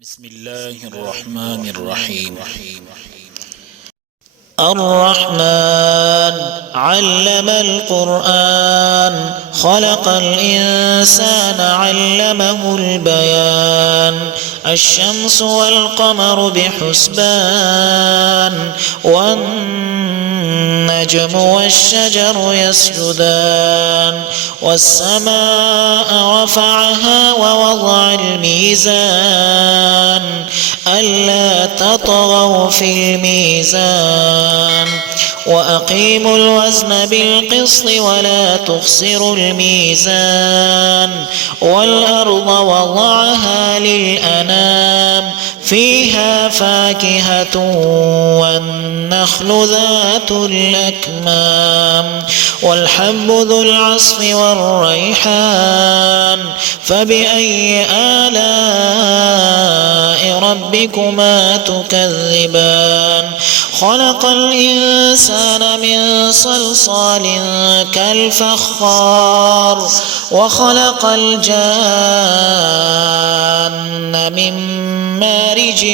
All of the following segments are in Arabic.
بسم الله الرحمن الرحيم. الرحمن علم القرآن خلق الإنسان علمه البيان الشمس والقمر بحسبان والنجم والشجر يسجدان والسماء رفعها ووضع الميزان ألا تطغوا في الميزان وأقيموا الوزن بالقسط ولا تخسروا الميزان والأرض وضعها للأنام فيها فاكهة والنخل ذات الأكمام والحب ذو العصف والريحان فبأي آلاء ربكما تكذبان خلق الإنسان من صلصال كالفخار وخلق الجان من مارج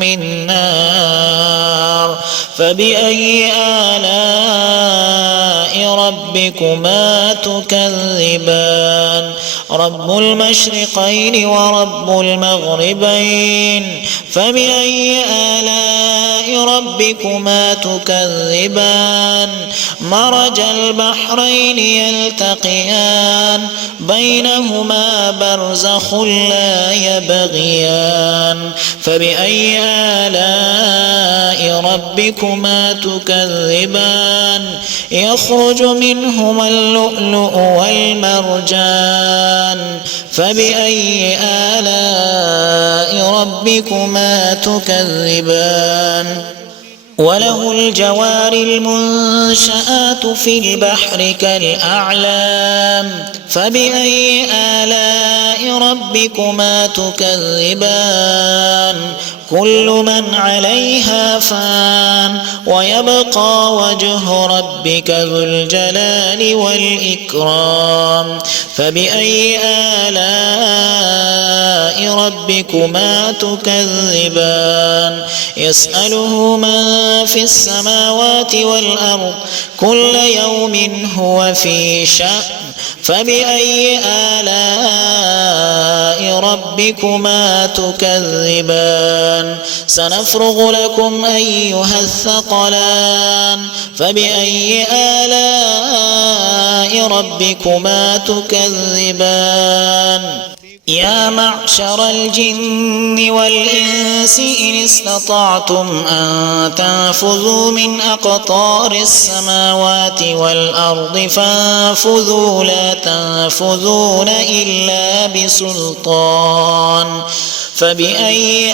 من نار فبأي آلاء ربكما تكذبان رب المشرقين ورب المغربين فبأي آلاء ربكما تكذبان مرج البحرين يلتقيان بينهما برزخ لا يبغيان فبأي آلاء ربكما تكذبان يخرج منهما اللؤلؤ والمرجان فبأي آلاء ربكما تكذبان وله الجوار المنشآت في البحر كالأعلام فبأي آلاء ربكما تكذبان كل من عليها فان ويبقى وجه ربك ذو الجلال والإكرام فبأي آلاء ربكما تكذبان يسأله من في السماوات والأرض كل يوم هو في شأن فبأي آلاء ربكما تكذبان سنفرغ لكم أيها الثقلان فبأي آلاء ربكما تكذبان يا معشر الجن والإنس إن استطعتم أن تنفذوا من أقطار السماوات والأرض فانفذوا لا تنفذون إلا بسلطان فبأي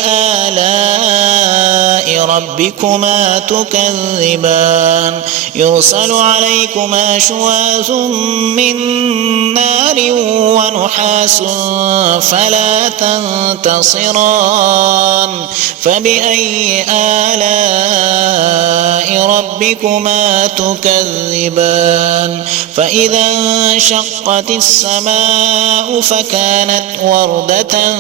آلاء ربكما تكذبان يرسل عليكما شواظ من نار ونحاس فلا تنتصران فبأي آلاء ربكما تكذبان فإذا انشقت السماء فكانت وردة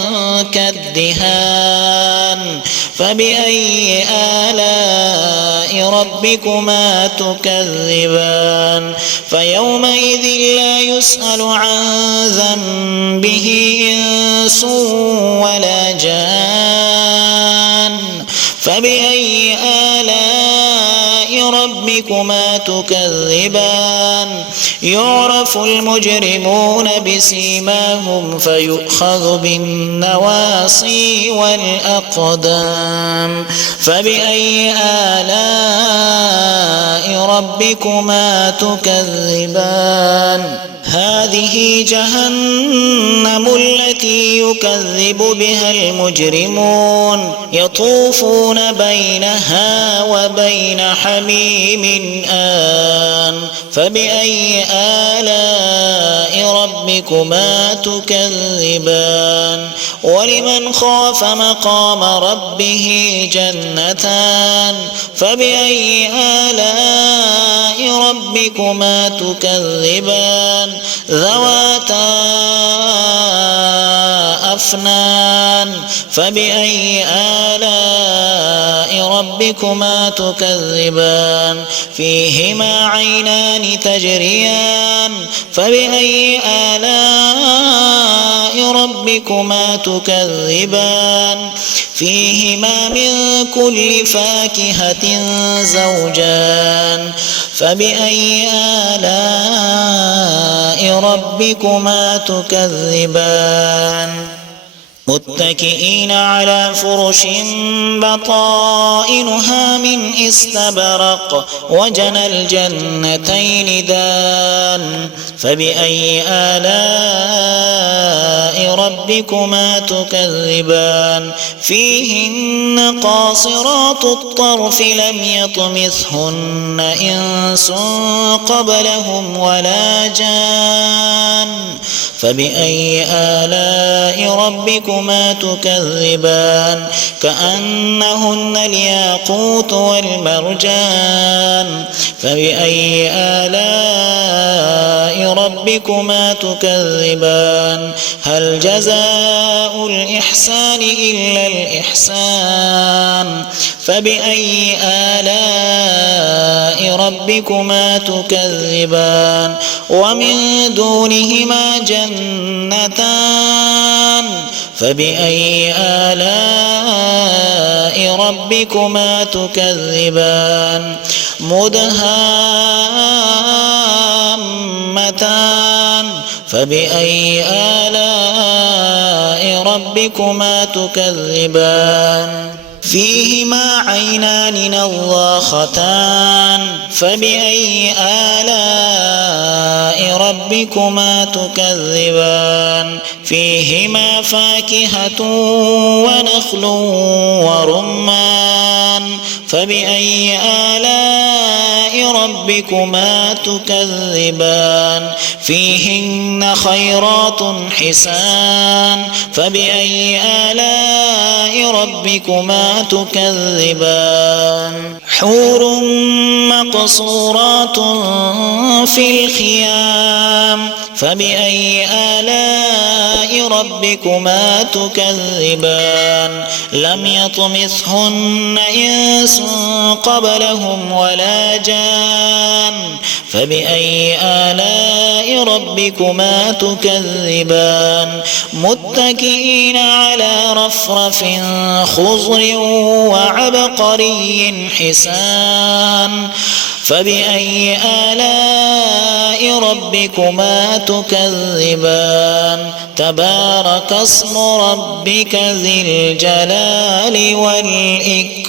كالدهان فبأي آلاء ربكما تكذبان فيومئذ لا يسأل عن ذنبه إنس ولا جان فبأي آلاء ربكما تكذبان يعرف المجرمون بسيماهم فيؤخذ بالنواصي والأقدام فبأي آلاء ربكما تكذبان هذه جهنم التي يكذب بها المجرمون يطوفون بينها وبين حميم آن فبأي آلاء ربكما تكذبان ولمن خاف مقام ربه جنتان فبأي آلاء ربكما تكذبان ذواتا أفنان فبأي آلاء ربكما تكذبان فيهما عينان تجريان فبأي آلاء ربكما تكذبان فيهما من كل فاكهة زوجان فبأي آلاء ربكما تكذبان متكئين على فرش بطائنها من استبرق وجنى الجنتين دان فبأي آلاء ربكما تكذبان فيهن قاصرات الطرف لم يطمثهن إنس قبلهم ولا جان فبأي آلاء ربكما تكذبان كأنهن الياقوت والمرجان فبأي آلاء ربكما تكذبان هل جزاء الإحسان إلا الإحسان فبأي آلاء ربكما تكذبان ومن دونهما جنتان فبأي آلاء ربكما تكذبان مدهامتان فبأي آلاء ربكما تكذبان فيهما عينان نضاختان فبأي آلاء ربكما تكذبان فيهما فاكهة ونخل ورمان فبأي آلاء ربكما تكذبان فيهن خيرات حسان فبأي آلاء ربكما تكذبان حور مقصورات في الخيام فبأي آلاء ربكما تكذبان لم يطمثهن إنس قبلهم ولا جان فبأي آلاء ربكما تكذبان متكئين على رفرف خضر وعبقري حسان فبأي آلاء ربكما تكذبان تبارك اسم ربك ذي الجلال والإكرام.